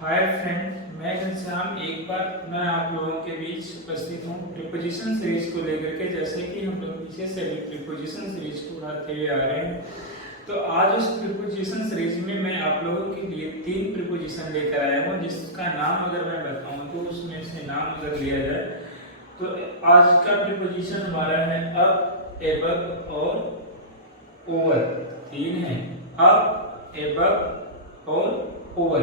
Hi friend, मैं घनश्याम एक बार मैं आप लोगों के बीच उपस्थित हूँ प्रीपोजिशन सीरीज को लेकर के। जैसे कि हम लोग पीछे से प्रीपोजिशन सीरीज को उड़ाते हुए आ रहे हैं, तो आज उस प्रीपोजिशन सीरीज में मैं आप लोगों के लिए 3 प्रीपोजिशन लेकर आया हूँ, जिसका नाम अगर मैं बताऊँ तो उसमें से नाम अगर लिया जाए तो आज का प्रीपोजिशन हमारा है अप, एबव और ओवर। 3 है, अप, एबव और ओवर।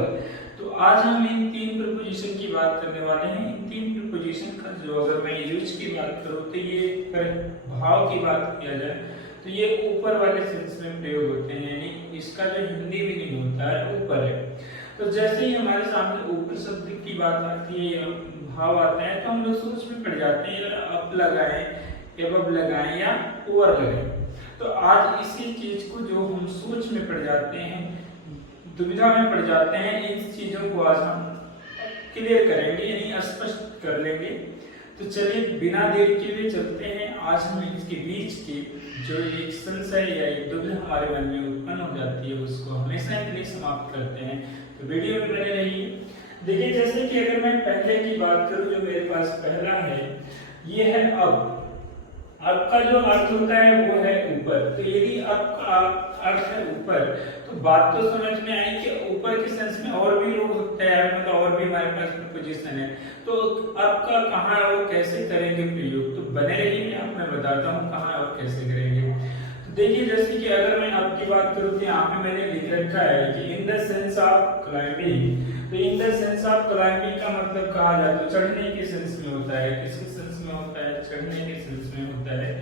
तो आज हम इन 3 प्रीपोजिशन की बात करने वाले हैं। इन 3 प्रीपोजिशन का जो अगर मैं यूज की बात करूँ तो ये भाव की बात किया जाए तो ये ऊपर वाले सेंस में प्रयोग होते हैं, यानी इसका जो हिंदी मीनिंग होता है ऊपर है। तो जैसे ही हमारे सामने ऊपर शब्द की बात आती है, भाव आता है, तो हम लोग सोच में पड़ जाते हैं यार अप लगाएं, एबव लगाएं या ओवर लगाएं। तो आज इसी चीज को जो हम सोच में पड़ जाते हैं, दुविधा में पड़ जाते हैं, इन चीजों को आज हम क्लियर करेंगे, यानी स्पष्ट कर लेंगे। तो चलिए बिना देरी किए चलते हैं। आज हम इसके बीच की जो एक संशय या एक दुविधा हमारे मन में उत्पन्न हो जाती है उसको हमेशा के लिए समाप्त करते हैं। तो वीडियो में बने रहिए। देखिए, जैसे कि अगर मैं पहले की बात करूं, जो मेरे पास पहला है ये है अब। अब का जो अर्थ होता है वो है ऊपर। तो यदि अब का अर्थ है ऊपर, तो बात तो समझ में आई कि ऊपर के सेंस में और भी लोग होते हैं, मतलब और भी हमारे पास प्रीपोजिशन है। तो अब का कहाँ और कैसे करेंगे प्रयोग, तो बने रहिए, मैं बताता हूँ कहाँ और कैसे करेंगे। तो देखिए, जैसे कि अगर मैं आपकी बात करूँ तो यहाँ पे मैंने लिख रखा है कि in the sense of climbing. तो in the sense of climbing का मतलब कहा जाए तो चढ़ने के सेंस में होता है। किसके सेंस में होता है? चढ़ने के सेंस में होता है।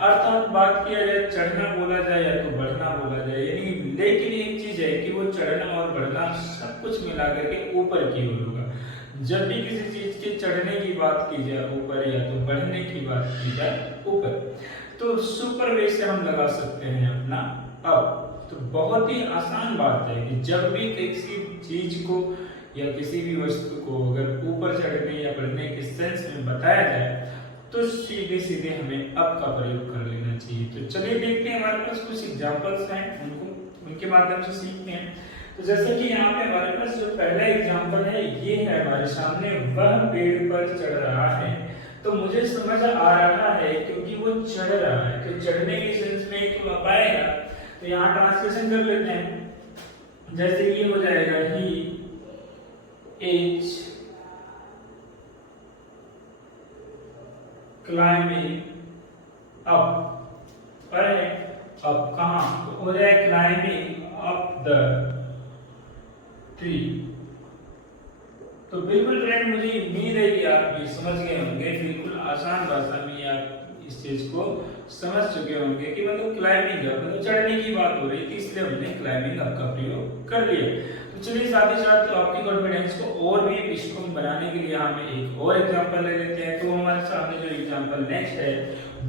अर्थात बात किया जाए चढ़ना बोला जाए या तो बढ़ना बोला जाए, यानी लेकिन एक चीज है कि वो चढ़ना और बढ़ना सब कुछ मिला करके ऊपर की ओर होगा। जब भी किसी चीज के चढ़ने की बात की जाए ऊपर या तो बढ़ने की बात की जाए ऊपर, तो सुपर वे से हम लगा सकते हैं अपना अब। तो बहुत ही आसान बात है कि जब भी किसी चीज को या किसी भी वस्तु को अगर ऊपर चढ़ने या बढ़ने के सेंस में बताया जाए तो सीधे सीधे हमें अब का प्रयोग कर लेना चाहिए। तो चलिए देखते हैं, हमारे पास कुछ एग्जांपल्स हैं, उनके माध्यम से सीखते हैं। तो जैसे कि यहाँ पे हमारे पास जो पहला एग्जांपल है ये है हमारे सामने, वह पेड़ पर चढ़ रहा है। तो मुझे समझ आ रहा है क्योंकि वो चढ़ रहा है, तो चढ़ने के सेंस में एक अब आएगा। तो यहाँ ट्रांसलेशन कर लेते हैं। जैसे ये हो जाएगा ही इज क्लाइंबिंग अप। पर है अब कहां? तो हो जाए क्लाइंबिंग अप द ट्री। तो बिल्कुल फ्रेंड, मुझे उम्मीद है कि आप ये समझ गए होंगे, बिल्कुल आसान भाषा में आप इस चीज को समझ चुके होंगे कि मतलब क्लाइंबिंग अप मतलब चढ़ने की बात हो रही थी, इसलिए हमने क्लाइंबिंग अप का प्रयोग कर लिया। तो चलिए साथ ही साथ तो आपकी कॉन्फिडेंस को और भी स्ट्रॉन्ग बनाने के लिए हमें एक और एग्जांपल ले लेते हैं। तो हमारे सामने जो एग्जांपल नेक्स्ट है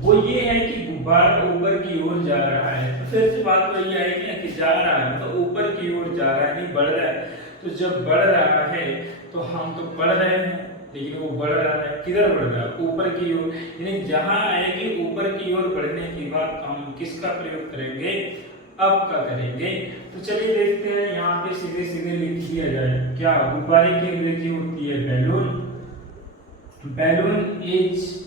वो ये है कि गुब्बारा ऊपर की ओर जा रहा है। तो फिर से बात वही आएगी कि जा रहा है मतलब ऊपर की ओर जा रहा है, नहीं बढ़ रहा है। तो जब बढ़ रहा है तो हम तो पढ़ रहे हैं, लेकिन वो बढ़ रहा है, किधर बढ़ रहा है? ऊपर की ओर। यानी जहां आएगी ऊपर की ओर बढ़ने की बात, हम किसका प्रयोग करेंगे? अब का करेंगे। तो चलिए देखते हैं, यहाँ पे सीधे सीधे लिख दिया जाए क्या? गुब्बारे की अंग्रेजी होती है बैलून। Balloon is.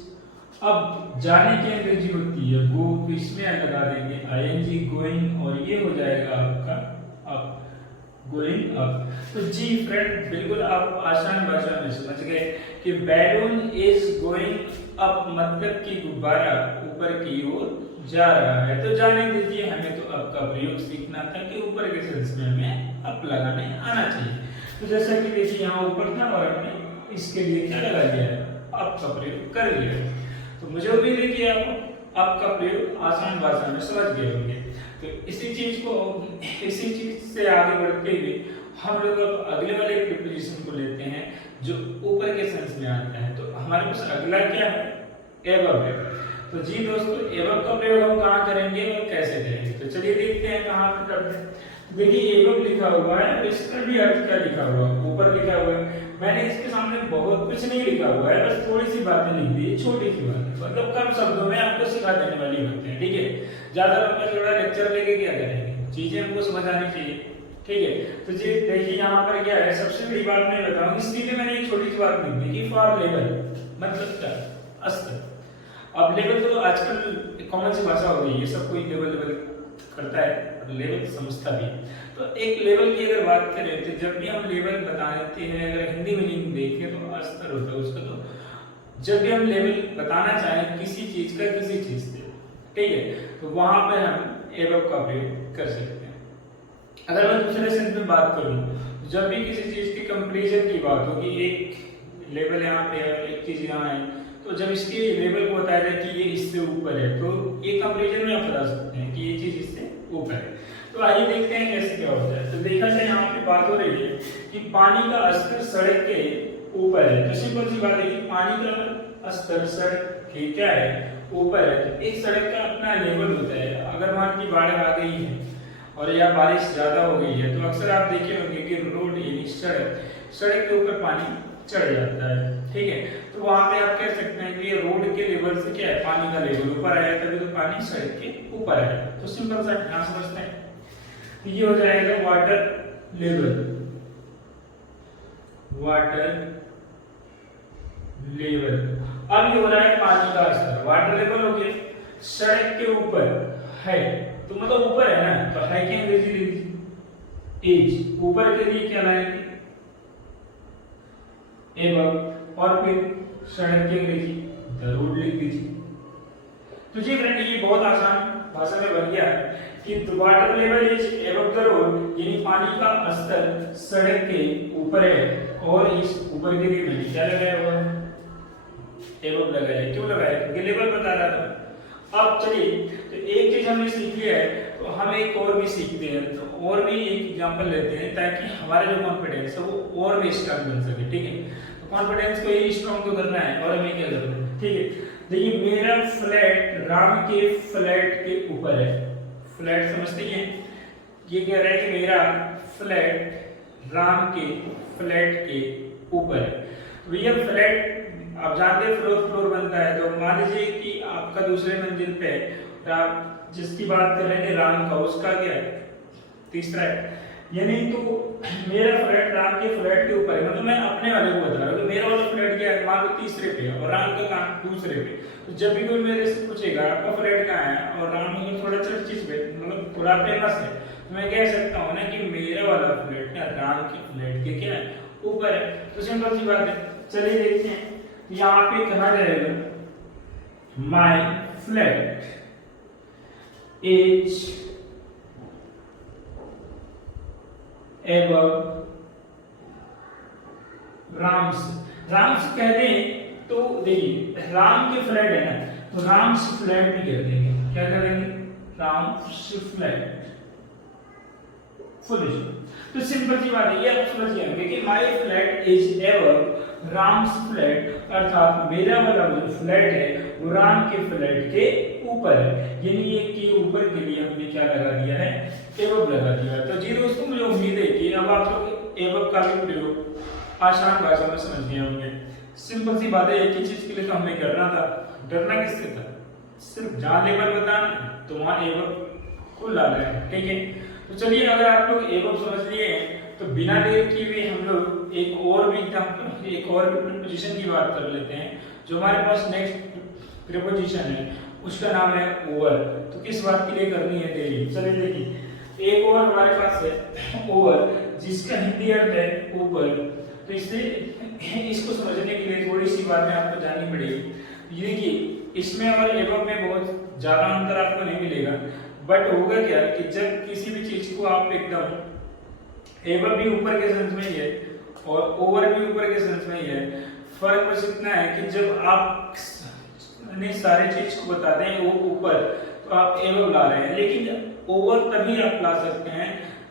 अब जाने की अंग्रेजी होती है गो, तो इसमें लगा देंगे आईएनजी गोइंग, और ये हो जाएगा आपका अब, गोइंग अप। तो जी फ्रेंड, बिल्कुल आप आसान भाषा में समझ गए कि बैलून इज गोइंग अप मतलब कि गुब्बारा ऊपर की ओर जा रहा है। तो जाने दीजिए, हमें तो अब का प्रयोग सीखना था कि ऊपर के सेंस में हमें अप लगाने आना चाहिए। तो जैसा कि देखिए यहाँ ऊपर था और हमने इसके लिए क्या लगा दिया है? अब का प्रयोग कर लिया। तो मुझे उम्मीद है कि आप अब का प्रयोग आसान भाषा में समझ गए होंगे। तो इसी चीज से आगे बढ़ते हुए हम लोग अब अगले वाले प्रीपोजिशन को लेते हैं जो ऊपर के सेंस में आता है। तो हमारे पास अगला क्या है? एबव है। तो जी दोस्तों, एबव का प्रयोग हम कहाँ करेंगे और कैसे करेंगे? तो चलिए देखते हैं कहाँ पे करते हैं। देखिए एबव लिखा हुआ है, तो इसका भी अर्थ क्या लिखा हुआ है? ऊपर लिखा हुआ है। मैंने इसके सामने बहुत कुछ नहीं लिखा हुआ है, बस थोड़ी सी बातें लिख दी, छोटी सी बात, मतलब कम शब्दों में आपको सिखा देने वाली बातें हैं, ठीक है? ज्यादा लंबा चौड़ा लेक्चर लेके क्या करेंगे? चीजें हमको समझ आनी चाहिए, ठीक है। तो जी देखिए यहाँ पर क्या है, सबसे बड़ी बात मैं बताऊं, इसलिए मैंने एक छोटी सी बात लिख दी कि फॉर लेवल मतलब क्या, अस्तर। अब लेवल तो आजकल कॉमन सी भाषा हो गई है, सब कोई लेवल लेवल करता है और लेवल समझता भी है। तो एक लेवल की अगर बात करें तो जब भी हम लेवल बताते हैं, अगर हिंदी मीनिंग देखें तो अस्तर होता है उसका। तो जब भी हम लेवल बताना चाहें किसी चीज का किसी चीज से, ठीक है, तो वहां पर हम एबव का प्रयोग कर सकते हैं। अगर मैं दूसरे सेंस में बात करूं, जब भी किसी चीज की कंपैरिजन की बात होगी, एक लेवल यहाँ पे है और एक चीज यहाँ है, तो जब इसके लेवल को बताया जाए कि ये इससे ऊपर है, तो ये कंपैरिजन में आप बता सकते हैं कि ये चीज इससे ऊपर है। तो आइए देखते हैं कैसे क्या होता है। तो देखा जाए यहाँ पे बात हो रही है कि पानी का स्तर सड़क के ऊपर है। तो सिंपल सी बात है कि पानी का स्तर सड़क के क्या है, ऊपर है। तो एक सड़क का अपना लेवल होता है। अगर मान की बाढ़ आ गई है और या बारिश ज्यादा हो गई है, तो अक्सर आप देखे होंगे कि रोड यानी सड़क के ऊपर पानी चढ़ जाता है, ठीक है। तो वहां पे आप कह सकते हैं कि ये रोड के लेवल से क्या है, पानी का लेवल ऊपर आया, तभी तो पानी सड़क के ऊपर आया। तो सिंपल सा ध्यान समझते हैं, तो ये हो जाएगा वाटर लेवल। अब ये हो रहा है पानी का स्तर, वाटर लेवल हो गया, सड़क के ऊपर है, तो मतलब ऊपर है ना, तो है की अंग्रेजी लिख दीजिए, एज ऊपर के लिए क्या लाएंगे, एबव, और फिर सड़क की अंग्रेजी द रोड लिख दीजिए। तो जी फ्रेंड ये बहुत आसान भाषा में बन गया है कि water level is above the road, यानी पानी का स्तर सड़क के ऊपर है, और इस ऊपर के लिए मैंने क्या लगाया हुआ है, एबव लगाया। क्यों लगाया, क्योंकि लेवल बता रहा था। अब चलिए, तो एक चीज हमने सीख लिया है, तो हम एक और भी सीखते हैं। तो और भी एक एग्जांपल लेते हैं ताकि हमारा जो कॉन्फिडेंस है वो और भी स्ट्रांग बन सके, ठीक है। तो कॉन्फिडेंस को ही स्ट्रांग तो करना है, और हमें क्या करना है, ठीक है। देखिए मेरा फ्लैट राम के फ्लैट के ऊपर है, फ्लैट समझते हैं, ये कह रहा है कि मेरा फ्लैट राम के फ्लैट के ऊपर है। तो भैया फ्लैट आप जानते हैं फ्लोर बनता है, तो मान लीजिए कि आपका दूसरे मंजिल पे है, तो आप जिसकी बात कर रहे हैं राम का, उसका क्या है, तीसरा है, यानी तो मेरा फ्लैट राम के फ्लैट के ऊपर है, मतलब मैं अपने वाले को बता रहा हूँ। तो मेरा वाला फ्लैट क्या है, मान लो तीसरे पे है और राम का कहाँ, दूसरे पे। तो जब भी कोई मेरे से पूछेगा आपका फ्लैट कहाँ है, और राम में थोड़ा चर्चित पे, मतलब थोड़ा फेमस है, तो मैं कह सकता हूँ ना कि मेरा वाला फ्लैट ना राम के फ्लैट के क्या है, ऊपर है। तो सिंपल सी बात है, चलिए देखते हैं यहाँ पे कहा जाएगा, माई flat is above Ram's. Ram's कहते हैं तो देखिए राम के फ्लैट है ना, तो राम्स फ्लैट भी कह देंगे, क्या करेंगे, राम्स फ्लैट फुल। तो सिंपल सी बात है, ये आप समझ गए कि माई flat is above Ram's flat, अर्थात मेरा वाला जो फ्लैट है वो राम के फ्लैट के ऊपर है, यानी ये के ऊपर के लिए हमने क्या लगा दिया है, एबव लगा दिया है। तो जी दोस्तों मुझे उम्मीद है कि अब आप लोग एबव का भी प्रयोग आसान भाषा में समझ गए होंगे। सिंपल सी बात है, एक ही चीज के लिए तो हमें करना था, डरना किससे था, सिर्फ जहां लेवल बताना तो वहां एबव को लाना है, ठीक है। तो चलिए अगर आप लोग एबव समझ लिए हैं, तो बिना देर किए हुए हम लोग एक और भी प्रीपोजिशन की बात कर लेते हैं। जो हमारे पास नेक्स्ट प्रीपोजिशन है उसका नाम है ओवर। तो किस बात के लिए करनी है देरी, चलिए देखिए एक और हमारे पास है ओवर, जिसका हिंदी अर्थ है ऊपर। तो इसको समझने के लिए थोड़ी सी बातें आपको जाननी पड़ेगी। ये कि इसमें और एबव में बहुत ज्यादा अंतर आपको नहीं मिलेगा, बट होगा क्या कि जब किसी भी चीज को आप एकदम एबव भी ऊपर के सेंस में ही है और ओवर भी ऊपर के सेंस में ही है, फर्क बस इतना है कि जब आप सारे चीज को बताते हैं वो ऊपर, तो आप एबव ला रहे हैं, लेकिन ओवर तभी आप ला सकते हैं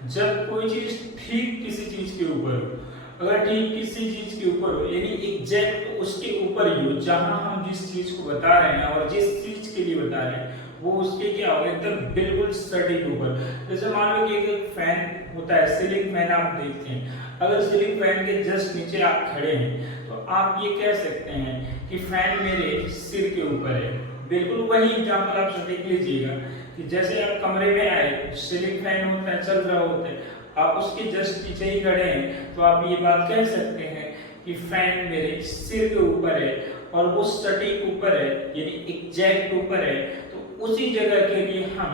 जब कोई चीज ठीक किसी चीज के ऊपर हो। अगर ठीक किसी चीज के ऊपर हो यानी एग्जैक्ट उसके ऊपर ही हो, जहां हम जिस चीज को बता रहे हैं और जिस चीज के लिए बता रहे हैं वो उसके क्या हो एकदम बिल्कुल सटीक ऊपर। जैसे मान लो कि एक फैन होता है, सीलिंग फैन आप देखते हैं, अगर सीलिंग फैन के जस्ट नीचे आप खड़े हैं तो आप ये कह सकते हैं कि फैन मेरे सिर के ऊपर है। बिल्कुल वही एग्जांपल आप सटीक लीजिएगा कि जैसे आप कमरे में आए, सीलिंग फैन होता है, चल रहा होता है, आप उसके जस्ट पीछे ही खड़े हैं तो आप ये बात कह सकते हैं कि फैन मेरे सिर के ऊपर है और वो सटीक ऊपर है, यानी एग्जैक्ट ऊपर है, तो उसी जगह के लिए हम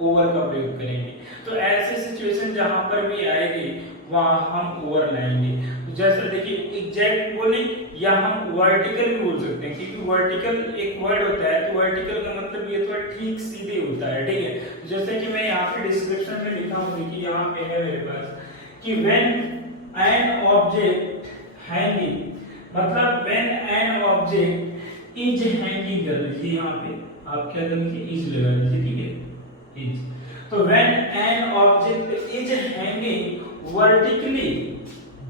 ओवर का प्रयोग करेंगे। तो ऐसे सिचुएशन जहां पर भी आएगी वहां हम ओवर लाएंगे। तो जैसे देखिए एग्जैक्ट बोले या हम वर्टिकल भी बोल सकते हैं, क्योंकि वर्टिकल एक वर्ड होता है, तो वर्टिकल का मतलब ये तो ठीक सीधे होता है, ठीक है। जैसे कि मैं यहाँ पे डिस्क्रिप्शन में लिखा हूँ कि यहाँ पे है मेरे पास कि व्हेन एन ऑब्जेक्ट हैंगिंग, मतलब when an object is hanging कर लीजिए, यहाँ पे आप क्या कर लीजिए इज लगा लीजिए, ठीक है इज। तो when an object is hanging vertically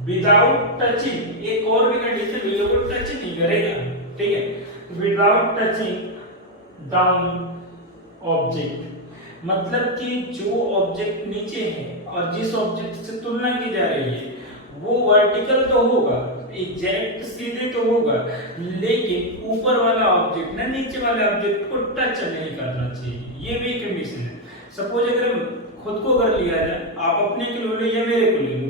without touching, एक और भी कंडीशन है, वो टच नहीं करेगा, ठीक है, विदाउट टचिंग डाउन ऑब्जेक्ट, मतलब कि जो ऑब्जेक्ट नीचे है और जिस ऑब्जेक्ट से तुलना की जा रही है वो वर्टिकल तो होगा, एग्जैक्ट सीधे तो होगा, लेकिन ऊपर वाला ऑब्जेक्ट ना नीचे वाले ऑब्जेक्ट को टच नहीं करना चाहिए, ये भी कंडीशन है। सपोज अगर खुद को कर लिया जाए, आप अपने के लो या मेरे को ले लो,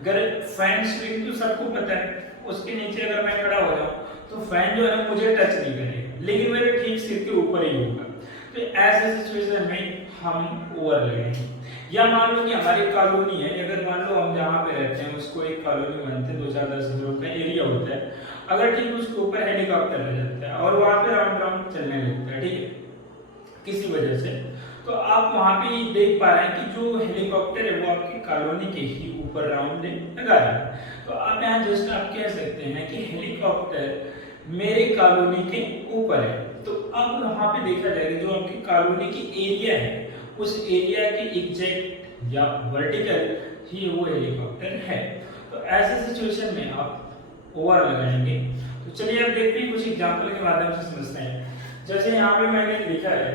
अगर फैन स्विंग तो सबको पता है, उसके नीचे अगर मैं खड़ा हो जाऊं तो फैन जो है मुझे टच नहीं करेगा, लेकिन मेरे ठीक सिर के ऊपर ही होगा। तो ऐसे सिचुएशन में हम ओवर लगाएंगे। या मान लो कि हमारी कॉलोनी है, अगर मान लो हम जहाँ पे रहते हैं उसको एक कॉलोनी मानते हैं, 2-4-10 लोग का एरिया होता है, अगर ठीक उसके ऊपर हेलीकॉप्टर रह जाता है और वहां पे राउंड राउंड चलने लगता है, ठीक है, किसी वजह से, तो आप वहां पे देख पा रहे हैं कि जो हेलीकॉप्टर है वो आपकी कॉलोनी के ही ऊपर राउंड लगा रहा है। तो आप यहाँ जस्ट आप कह सकते हैं कि हेलीकॉप्टर मेरे कॉलोनी के ऊपर है। तो अब वहां पे देखा जाएगा जो आपकी कॉलोनी की एरिया है उस एरिया के एग्जैक्ट या वर्टिकल ही वो हेलीकॉप्टर है। तो ऐसे सिचुएशन में आप ओवर लगाएंगे। तो चलिए अब देखते हैं कुछ एग्जांपल के माध्यम से समझते हैं। जैसे यहाँ पे मैंने लिखा है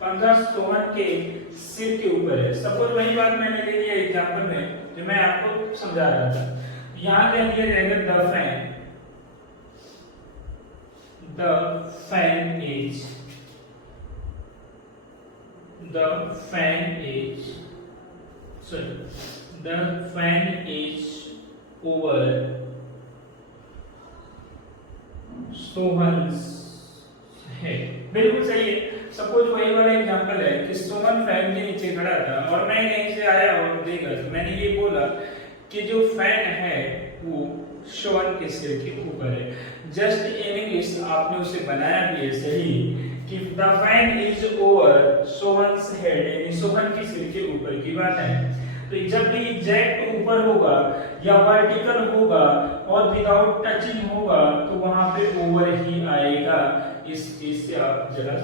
15 सोहन के सिर के ऊपर है। सपोज वही बात मैंने ले लिया एग्जांपल में जो मैं आपको समझा रहा था। यहाँ कह दिया जाएगा the fan is over Sohan's head. बिल्कुल सही है। सपोज वही वाला एग्जांपल है कि सोहन फैन के नीचे खड़ा था और मैं कहीं से आया और देखा तो मैंने ये बोला कि जो फैन है वो सोहन के सिर के ऊपर है। जस्ट इन इंग्लिश आपने उसे बनाया भी है सही कि the fan is over Sohan's head, यानी सोहन के सिर के ऊपर की बात है। तो जब भी एग्जैक्ट ऊपर होगा या वर्टिकल होगा और विदाउट टचिंग होगा तो वहां पे ओवर ही आएगा। इस चीज से आप जरा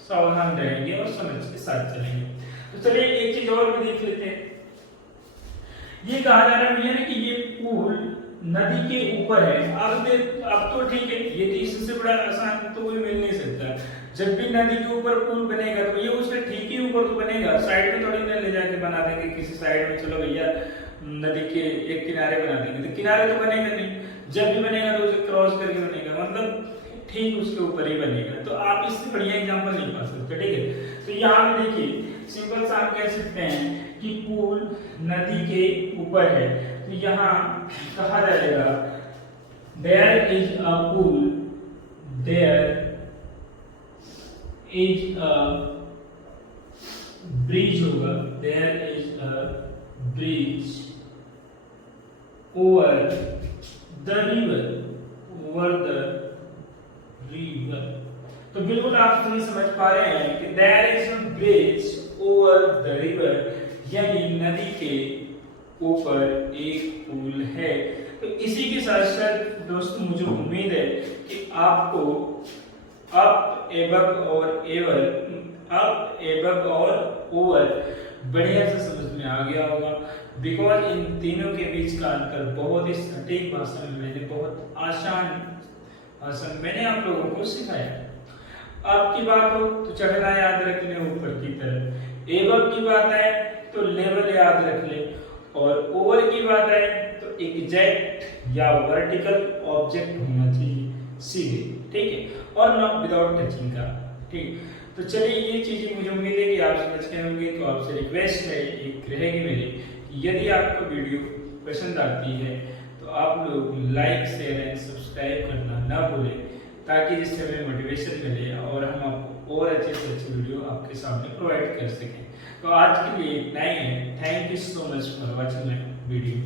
सावधान रहेंगे और समझ के साथ चलेंगे। तो चलिए एक चीज और भी देख लेते हैं। ये कहा जा रहा है कि ये पुल नदी के ऊपर है। अब तो ठीक है, ये तो इससे बड़ा आसान तो कोई मिल नहीं सकता। जब भी नदी के ऊपर पुल बनेगा तो ये उसके ठीक ही ऊपर तो बनेगा, साइड में थोड़ी ना ले जाके बना देंगे किसी साइड में, चलो भैया नदी के एक किनारे बना देंगे, तो किनारे तो बनेगा नहीं। जब भी बनेगा तो उसे क्रॉस करके बनेगा, मतलब ठीक उसके ऊपर ही बनेगा। तो आप इससे बढ़िया एग्जांपल नहीं पा सकते, ठीक है। तो यहाँ पे देखिए सिंपल सा आप कह सकते हैं कि पुल नदी के ऊपर है। तो यहाँ कहा जाएगा there is a pul, there is a bridge होगा, there is a bridge over the river, over the river. तो बिल्कुल आप सही समझ पा रहे हैं कि there is a bridge over the river, यानी नदी के ऊपर एक पुल है। तो इसी के साथ साथ दोस्तों मुझे उम्मीद है कि आपको अप एबव और एवर, अप एबव और ओवर बढ़िया से समझ में आ गया होगा। बिकॉज इन तीनों के बीच का अंतर बहुत ही सटीक भाषा में मैंने बहुत आसान भाषा में मैंने आप लोगों को सिखाया। आपकी बात हो तो चढ़ना याद रख ले ऊपर की तरफ, एबव की बात है तो लेवल याद रख ले, और ओवर की बात है तो एग्जैक्ट या वर्टिकल ऑब्जेक्ट होना चाहिए सीधे, ठीक है, और नॉट विदाउट टचिंग का, ठीक। तो चलिए ये चीज़ें मुझे उम्मीद है कि आप समझ गए होंगे। तो आपसे रिक्वेस्ट है एक रहेगी मेरी कि यदि आपको वीडियो पसंद आती है तो आप लोग लाइक शेयर एंड सब्सक्राइब करना ना भूलें, ताकि जिससे हमें मोटिवेशन मिले और हम आपको और अच्छे से अच्छे वीडियो आपके सामने प्रोवाइड कर सकें। तो आज के लिए इतना ही है। Thank you so much for watching my video.